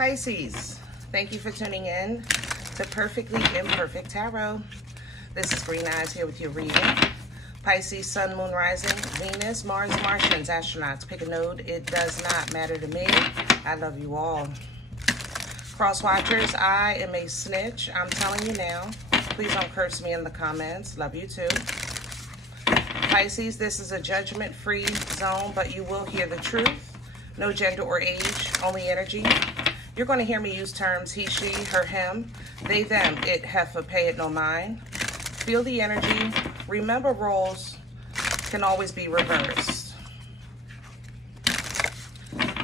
Pisces, thank you for tuning in to Perfectly Imperfect Tarot. This is Green Eyes here with your reading. Pisces, Sun, Moon, Rising, Venus, Mars, Martians, astronauts. Pick a node. It does not matter to me. I love you all. Cross watchers, I am a snitch. I'm telling you now. Please don't curse me in the comments. Love you too. Pisces, this is a judgment-free zone, but you will hear the truth. No gender or age, only energy. You're going to hear me use terms he, she, her, him, they, them, it, heifer, pay it, no mind. Feel the energy. Remember, roles can always be reversed.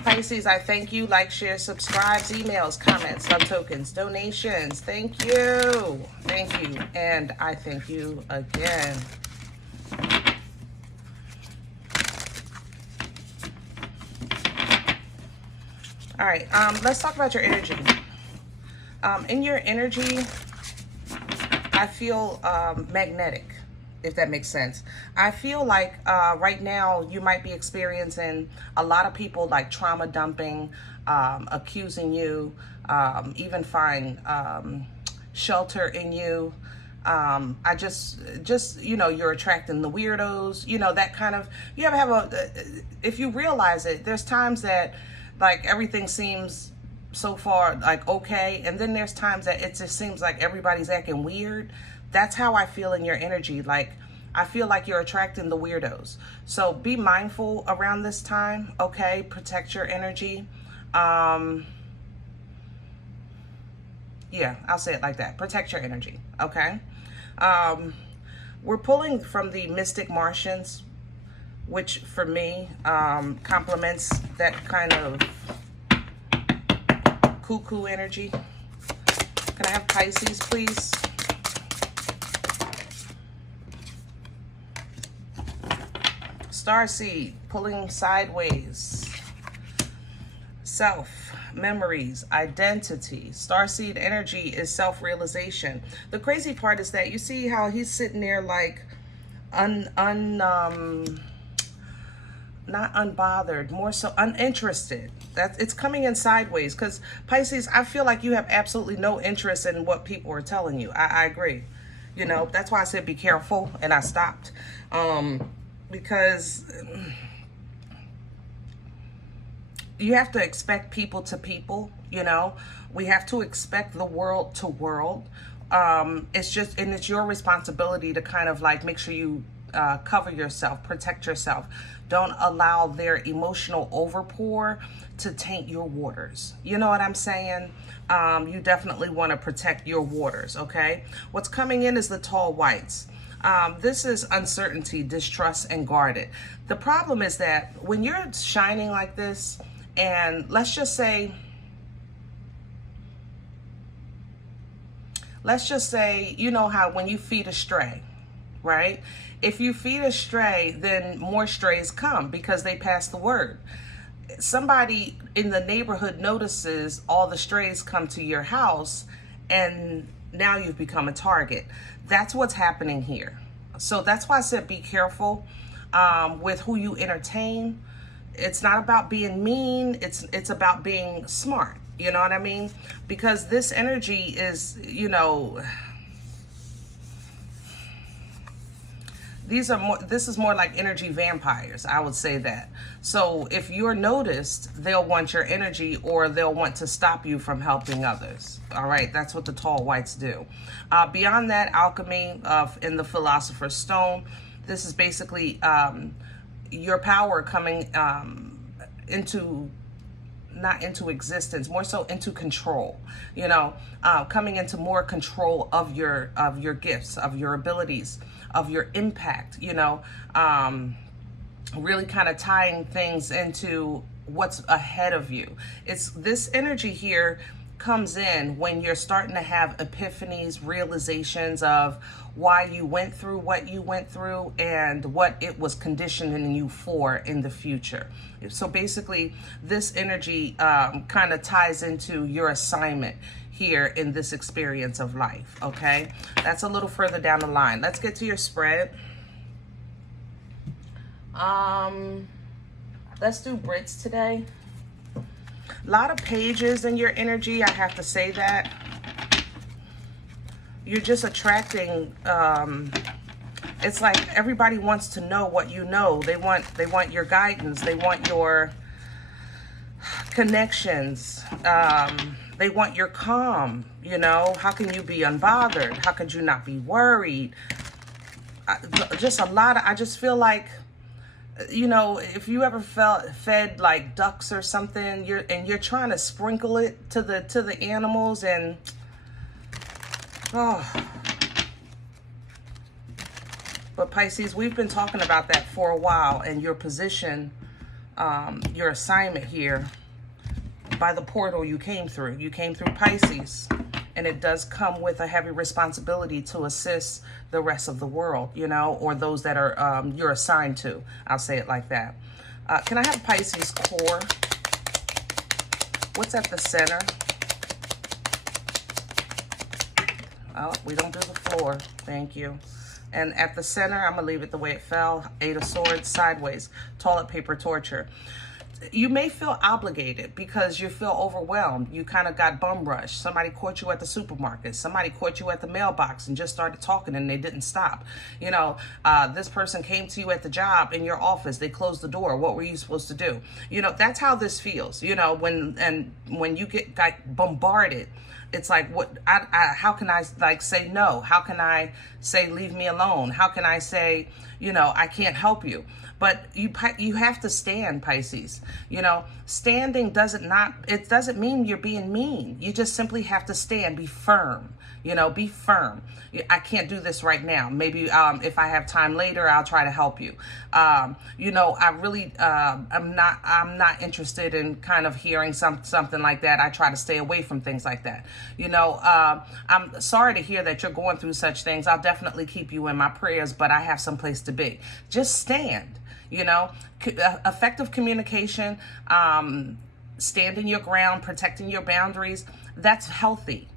Pisces, I thank you. Like, share, subscribes, emails, comments, love tokens, donations. Thank you. Thank you. And I thank you again. All right, let's talk about your energy. In your energy, I feel magnetic, if that makes sense. I feel like right now you might be experiencing a lot of people like trauma dumping, accusing you, even find shelter in you. I just, you know, you're attracting the weirdos, you know, that kind of, you ever have if you realize it, there's times that like everything seems so far like okay, and then there's times that it just seems like everybody's acting weird. That's how I feel in your energy. Like I feel like you're attracting the weirdos. So be mindful around this time, okay? Protect your energy. Yeah, I'll say it like that. Protect your energy, okay? We're pulling from the Mystic Martians, which for me complements that kind of cuckoo energy. Can I have Pisces, please? Starseed, pulling sideways. Self, memories, identity. Starseed energy is self-realization. The crazy part is that you see how he's sitting there like not unbothered, more so uninterested. It's coming in sideways because Pisces, I feel like you have absolutely no interest in what people are telling you. I agree. You know, that's why I said be careful, and I stopped. Because you have to expect people to people, you know. We have to expect the world to world. It's just, and it's your responsibility to kind of like make sure you cover yourself, protect yourself. Don't allow their emotional overpour to taint your waters. You know what I'm saying? You definitely want to protect your waters, okay? What's coming in is the tall whites. This is uncertainty, distrust, and guarded. The problem is that when you're shining like this, and let's just say, you know how when you feed a stray, right? If you feed a stray, then more strays come because they pass the word. Somebody in the neighborhood notices all the strays come to your house, and now you've become a target. That's what's happening here. So that's why I said be careful with who you entertain. It's not about being mean. It's about being smart. You know what I mean? Because this energy is, you know, this is more like energy vampires, I would say that. So if you're noticed, they'll want your energy, or they'll want to stop you from helping others. All right, that's what the tall whites do. Beyond that, alchemy in the Philosopher's Stone. This is basically your power coming not into existence, more so into control, you know, coming into more control of your gifts, of your abilities, of your impact, you know, really kind of tying things into what's ahead of you. It's this energy here comes in when you're starting to have epiphanies, realizations of why you went through what you went through and what it was conditioning you for in the future. So basically, this energy kind of ties into your assignment here in this experience of life, okay? That's a little further down the line. Let's get to your spread. Let's do Brits today. A lot of pages in your energy, I have to say that. You're just attracting, it's like everybody wants to know what you know. They want your guidance. They want your connections. They want your calm, you know. How can you be unbothered? How could you not be worried? Just a lot of, I just feel like, you know, if you ever fed like ducks or something, you're trying to sprinkle it to the animals, and oh. But Pisces, we've been talking about that for a while, and your position, your assignment here by the portal you came through. You came through Pisces, and it does come with a heavy responsibility to assist the rest of the world, you know, or those that are you're assigned to. I'll say it like that. Can I have Pisces core? What's at the center? Oh, we don't do the floor. Thank you. And at the center, I'm going to leave it the way it fell. 8 of Swords, sideways. Toilet paper torture. You may feel obligated because you feel overwhelmed. You kind of got bum rushed. Somebody caught you at the supermarket. Somebody caught you at the mailbox and just started talking, and they didn't stop. You know, this person came to you at the job in your office. They closed the door. What were you supposed to do? You know, that's how this feels. You know, when you get bombarded, it's like, what? How can I like say no? How can I say leave me alone? How can I say, you know, I can't help you? But you have to stand, Pisces. You know, standing doesn't mean you're being mean. You just simply have to stand, be firm. You know, be firm. I can't do this right now. Maybe if I have time later, I'll try to help you. You know, I really, I'm not interested in kind of hearing something like that. I try to stay away from things like that. You know, I'm sorry to hear that you're going through such things. I'll definitely keep you in my prayers, but I have some place to be. Just stand. You know, effective communication, standing your ground, protecting your boundaries. That's healthy.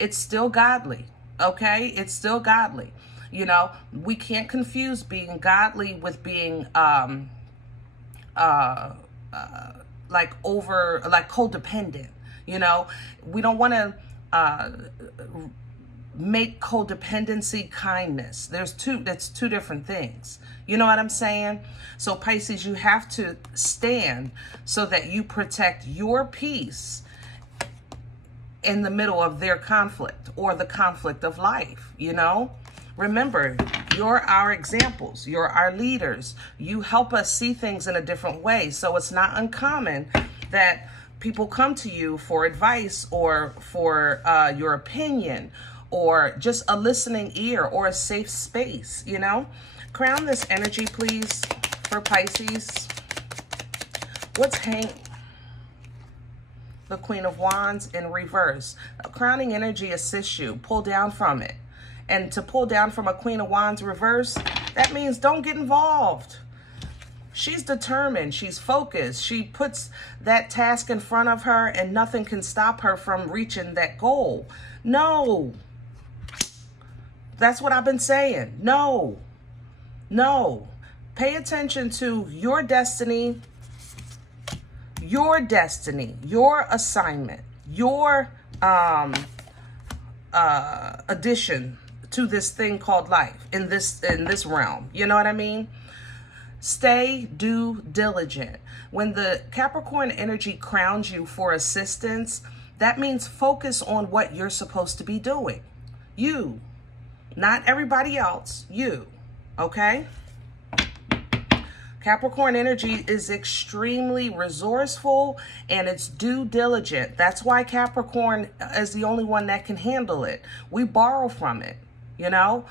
It's still godly, okay? It's still godly. You know, we can't confuse being godly with being like codependent. You know, we don't want to make codependency kindness. That's two different things. You know what I'm saying? So Pisces, you have to stand so that you protect your peace in the middle of their conflict or the conflict of life, you know? Remember, you're our examples. You're our leaders. You help us see things in a different way. So it's not uncommon that people come to you for advice or for your opinion or just a listening ear or a safe space, you know? Crown this energy, please, for Pisces. What's the Queen of Wands in reverse? Crowning energy assists you. Pull down from it. And to pull down from a Queen of Wands reverse, that means don't get involved. She's determined. She's focused. She puts that task in front of her and nothing can stop her from reaching that goal. No. That's what I've been saying. No. No. Pay attention to your destiny, your assignment, your addition to this thing called life in this realm. You know what I mean? Stay due diligent. When the Capricorn energy crowns you for assistance, that means focus on what you're supposed to be doing. You, not everybody else, you, okay? Capricorn energy is extremely resourceful and it's due diligent. That's why Capricorn is the only one that can handle it. We borrow from it, you know?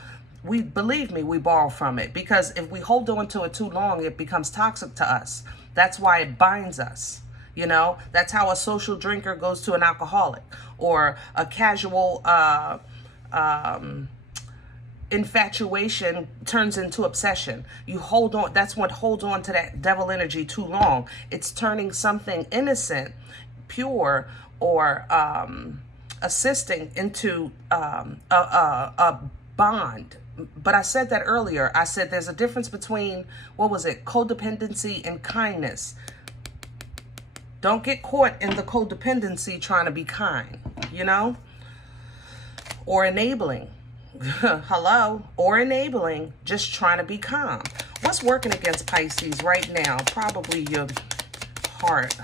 Believe me, we borrow from it because if we hold on to it too long, it becomes toxic to us. That's why it binds us. You know, that's how a social drinker goes to an alcoholic or a casual infatuation turns into obsession. You hold on. That's what holds on to that devil energy too long. It's turning something innocent, pure, or assisting into a bond. But I said that earlier. I said there's a difference between, what was it, codependency and kindness. Don't get caught in the codependency trying to be kind, you know, or enabling. Hello, or enabling, just trying to be calm. What's working against Pisces right now? Probably your heart.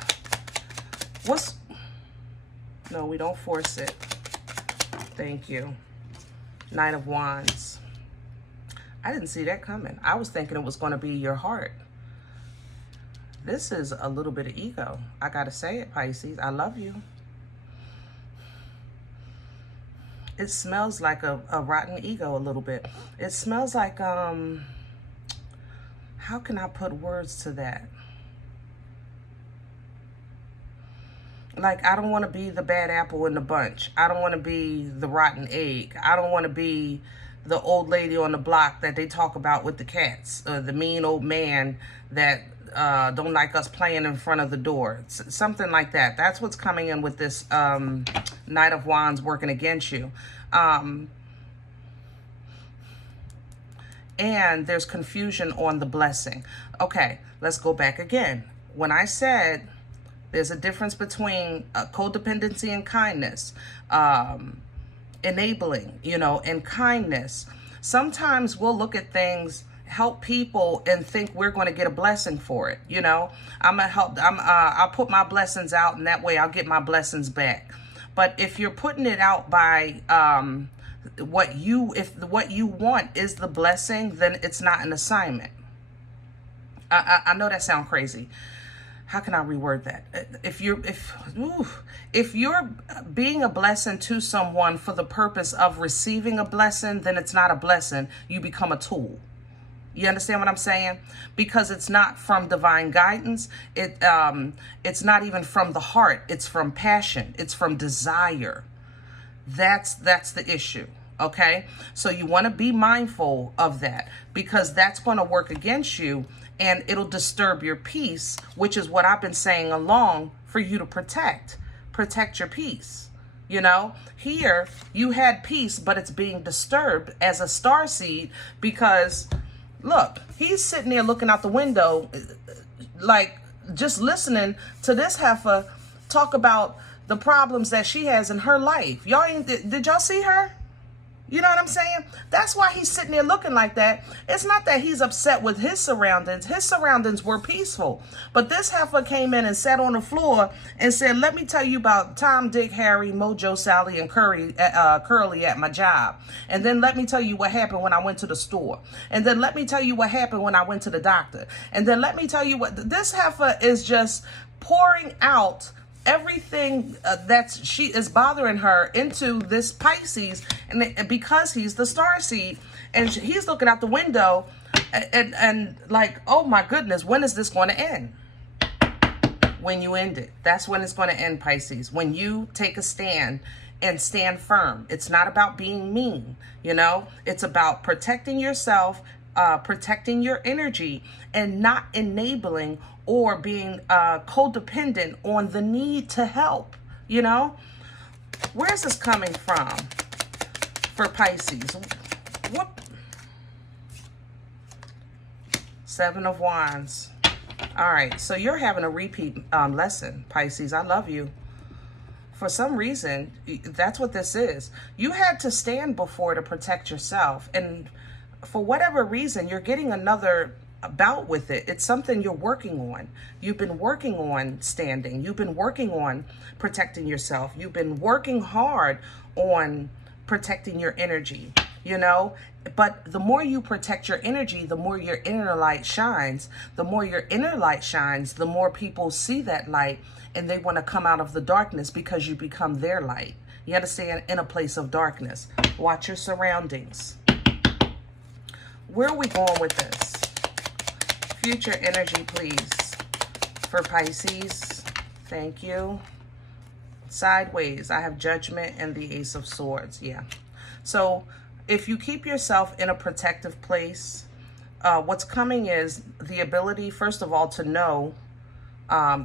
No, we don't force it. Thank you. Knight of Wands. I didn't see that coming. I was thinking it was going to be your heart. This is a little bit of ego. I got to say it, Pisces. I love you. It smells like a rotten ego a little bit. It smells like, how can I put words to that? Like, I don't want to be the bad apple in the bunch. I don't want to be the rotten egg. I don't want to be the old lady on the block that they talk about with the cats. The mean old man that don't like us playing in front of the door. Something like that. That's what's coming in with this Knight of Wands working against you. And there's confusion on the blessing. Okay, let's go back again. When I said there's a difference between codependency and kindness, enabling, you know, and kindness. Sometimes we'll look at things, help people, and think we're going to get a blessing for it. You know, I'll put my blessings out, and that way I'll get my blessings back. But if you're putting it out by what you want is the blessing, then it's not an assignment. I know that sounds crazy. How can I reword that? If you're being a blessing to someone for the purpose of receiving a blessing, then it's not a blessing. You become a tool. You understand what I'm saying? Because it's not from divine guidance. It's not even from the heart. It's from passion. It's from desire. That's the issue. Okay? So you want to be mindful of that, because that's going to work against you. And it'll disturb your peace, which is what I've been saying along for you to protect. Protect your peace. You know, here you had peace, but it's being disturbed as a starseed because, look, he's sitting there looking out the window, like just listening to this heifer talk about the problems that she has in her life. Y'all did y'all see her? You know what I'm saying? That's why he's sitting there looking like that. It's not that he's upset with his surroundings. His surroundings were peaceful. But this heifer came in and sat on the floor and said, let me tell you about Tom, Dick, Harry, Mojo, Sally, and Curly at my job. And then let me tell you what happened when I went to the store. And then let me tell you what happened when I went to the doctor. And then let me tell you what... This heifer is just pouring out everything she is bothering her into this Pisces, and because he's the starseed, and he's looking out the window and like, oh my goodness, when is this going to end? When you end it. That's when it's going to end, Pisces. When you take a stand and stand firm. It's not about being mean, you know? It's about protecting yourself, protecting your energy, and not enabling or being codependent on the need to help, you know? Where's this coming from for Pisces? What? Seven of Wands. All right, so you're having a repeat lesson, Pisces. I love you. For some reason, that's what this is. You had to stand before to protect yourself, and for whatever reason, you're getting another bout with it. It's something you're working on. You've been working on standing. You've been working on protecting yourself. You've been working hard on protecting your energy, you know? But the more you protect your energy, the more your inner light shines. The more your inner light shines, the more people see that light and they want to come out of the darkness because you become their light. You understand? In a place of darkness. Watch your surroundings. Where are we going with this? Future energy, please, for Pisces. Thank you. Sideways, I have Judgment and the Ace of Swords. Yeah. So if you keep yourself in a protective place, what's coming is the ability, first of all, to know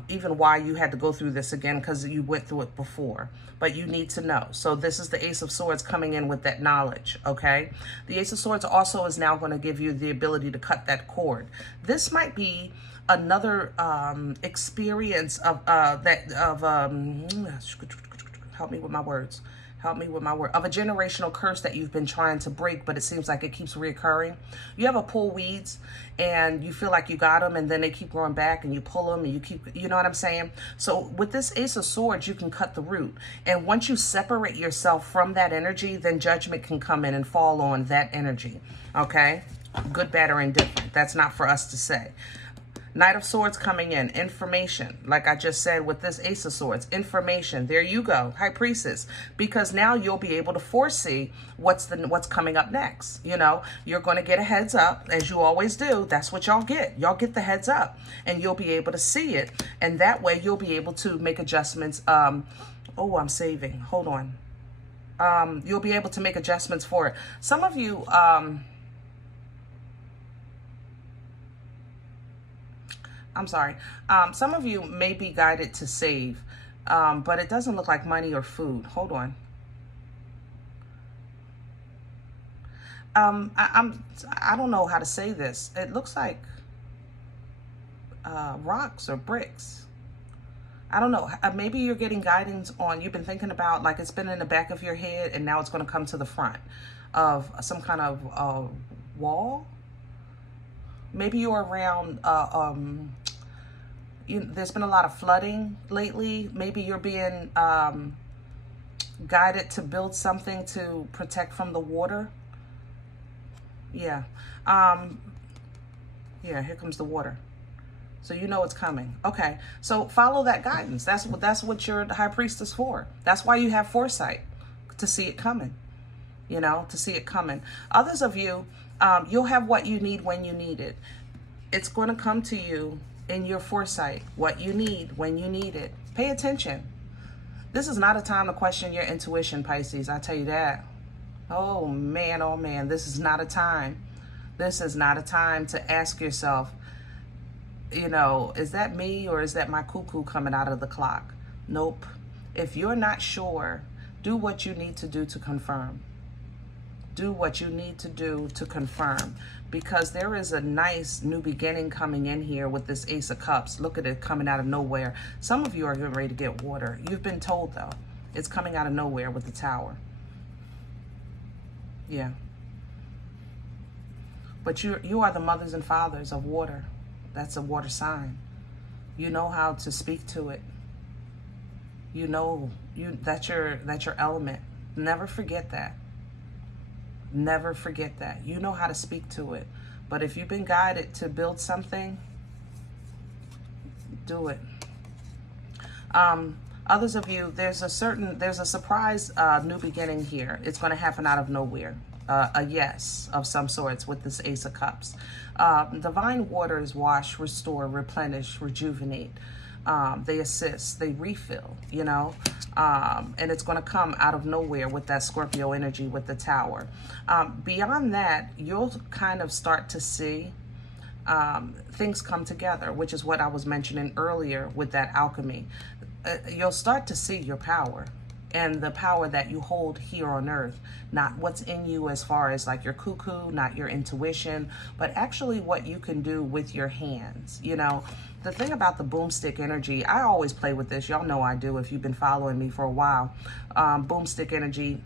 even why you had to go through this again, because you went through it before. But you need to know. So this is the Ace of Swords coming in with that knowledge, okay? The Ace of Swords also is now going to give you the ability to cut that cord. This might be another experience of help me with my words. Help me with my word. Of a generational curse that you've been trying to break, but it seems like it keeps reoccurring. You ever pull weeds and you feel like you got them and then they keep growing back and you pull them and you keep, you know what I'm saying? So with this Ace of Swords, you can cut the root. And once you separate yourself from that energy, then judgment can come in and fall on that energy. Okay? Good, bad, or indifferent. That's not for us to say. Knight of Swords coming in, information. Like I just said with this Ace of Swords, information. There you go, High Priestess. Because now you'll be able to foresee what's coming up next. You know, you're going to get a heads up, as you always do. That's what y'all get. Y'all get the heads up, and you'll be able to see it. And that way, you'll be able to make adjustments. Oh, I'm saving. Hold on. You'll be able to make adjustments for it. Some of you. I'm sorry. Some of you may be guided to save, but it doesn't look like money or food. Hold on. I don't know how to say this. It looks like rocks or bricks. I don't know. Maybe you're getting guidance on, you've been thinking about, like it's been in the back of your head and now it's going to come to the front of some kind of wall. Maybe you're around, there's been a lot of flooding lately. Maybe you're being guided to build something to protect from the water. Yeah. Yeah, here comes the water. So you know it's coming. Okay, so follow that guidance. That's what your High Priestess for. That's why you have foresight, to see it coming. You know, to see it coming. Others of you, you'll have what you need when you need it. It's going to come to you in your foresight, what you need when you need it. Pay attention. This is not a time to question your intuition, Pisces. I tell you that. Oh man, this is not a time. This is not a time to ask yourself, you know, is that me or is that my cuckoo coming out of the clock? Nope. If you're not sure, do what you need to do to confirm. Do what you need to do to confirm, because there is a nice new beginning coming in here with this Ace of Cups. Look at it coming out of nowhere. Some of you are getting ready to get water. You've been told, though. It's coming out of nowhere with the Tower. Yeah. But you are the mothers and fathers of water. That's a water sign. You know how to speak to it. You know that's your element. Never forget that. Never forget that. You know how to speak to it. But if you've been guided to build something, do it. Others of you, there's a surprise new beginning here. It's going to happen out of nowhere. A yes of some sorts with this Ace of Cups. Divine waters wash, restore, replenish, rejuvenate. They assist, they refill, you know, and it's going to come out of nowhere with that Scorpio energy with the Tower. Beyond that, you'll kind of start to see things come together, which is what I was mentioning earlier with that alchemy. You'll start to see your power and the power that you hold here on earth, not what's in you as far as like your cuckoo, not your intuition, but actually what you can do with your hands. You know, the thing about the boomstick energy, I always play with this. Y'all know I do if you've been following me for a while. Boomstick energy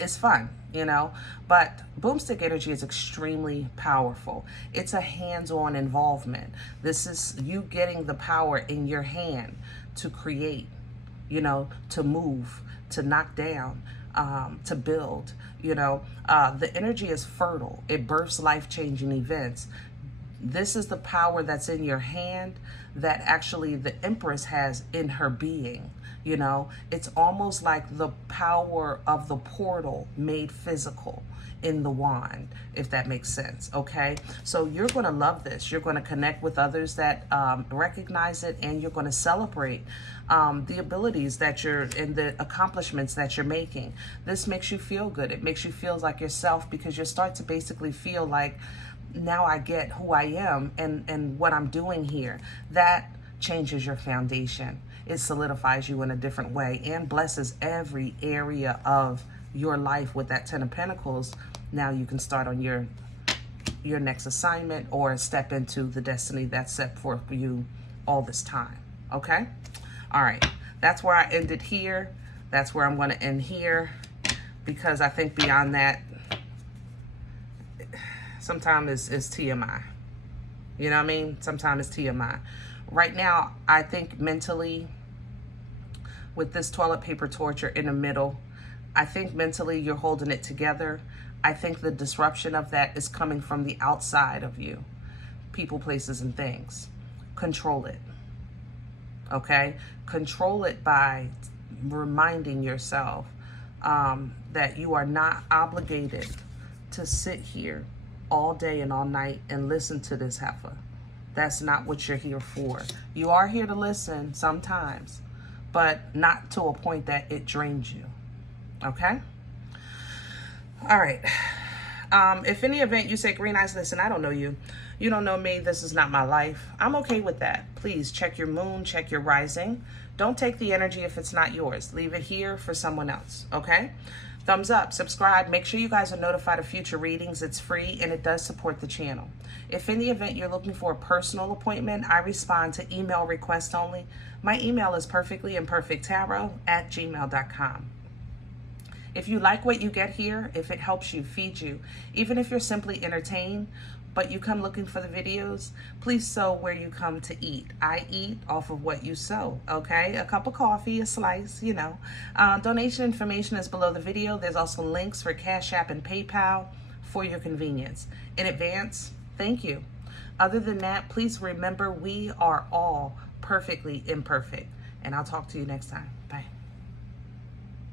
is fun, you know, but boomstick energy is extremely powerful. It's a hands-on involvement. This is you getting the power in your hand to create, you know, to move, to knock down, to build, you know. The energy is fertile. It births life-changing events. This is the power that's in your hand that actually the Empress has in her being, you know. It's almost like the power of the portal made physical in the wand, if that makes sense, okay? So you're going to love this. You're going to connect with others that recognize it, and you're going to celebrate the abilities that you're and the accomplishments that you're making. This makes you feel good. It makes you feel like yourself, because you start to basically feel like, now I get who I am and what I'm doing here. That changes your foundation. It solidifies you in a different way and blesses every area of your life with that Ten of Pentacles. Now you can start on your your next assignment or step into the destiny that's set for you all this time. Okay? All right. That's where I ended here. That's where I'm going to end here, because I think beyond that, sometimes it's TMI. You know what I mean? Sometimes it's TMI. Right now, I think mentally, with this toilet paper torture in the middle, I think mentally you're holding it together. I think the disruption of that is coming from the outside of you. People, places, and things. Control it. Okay? Control it by reminding yourself that you are not obligated to sit here all day and all night and listen to this heifer. That's not what you're here for. You are here to listen sometimes, but not to a point that it drains you. Okay? All right. If in the event you say, Green Eyes, listen, I don't know you. You don't know me. This is not my life. I'm okay with that. Please check your moon, check your rising. Don't take the energy if it's not yours. Leave it here for someone else. Okay? Thumbs up, subscribe. Make sure you guys are notified of future readings. It's free and it does support the channel. If in the event you're looking for a personal appointment, I respond to email requests only. My email is perfectlyimperfecttarot@gmail.com. If you like what you get here, if it helps you, feed you, even if you're simply entertained, but you come looking for the videos, please sow where you come to eat. I eat off of what you sow, okay? A cup of coffee, a slice, you know. Donation information is below the video. There's also links for CashApp and PayPal for your convenience. In advance, thank you. Other than that, please remember we are all perfectly imperfect. And I'll talk to you next time. Bye.